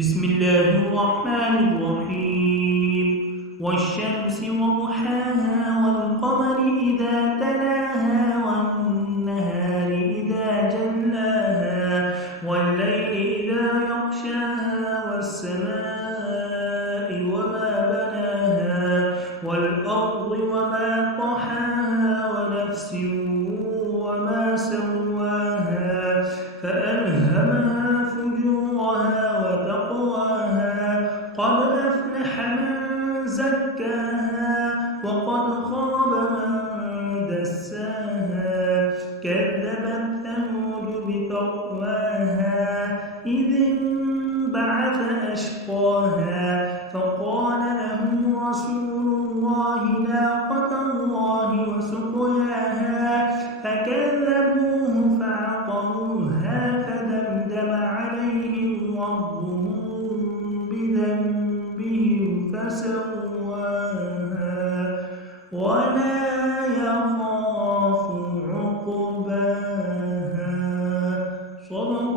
بسم الله الرحمن الرحيم والشمس وضحاها والقمر إذا تلاها والنهار إذا جلاها والليل إذا يغشاها والسماء وما بناها والأرض وما طحاها ونفس وما سواها فألهمها فجورها قد أفلح من زكاها وقد خاب من دساها كذبت ثمود بطغواها إذ انبعث أشقاها فقال لهم رسول الله ناقة الله وسقياها فكذبوه فعقروها فدمدم عليهم ربهم بذنبهم فسواها ولا يخاف عقباها. صدق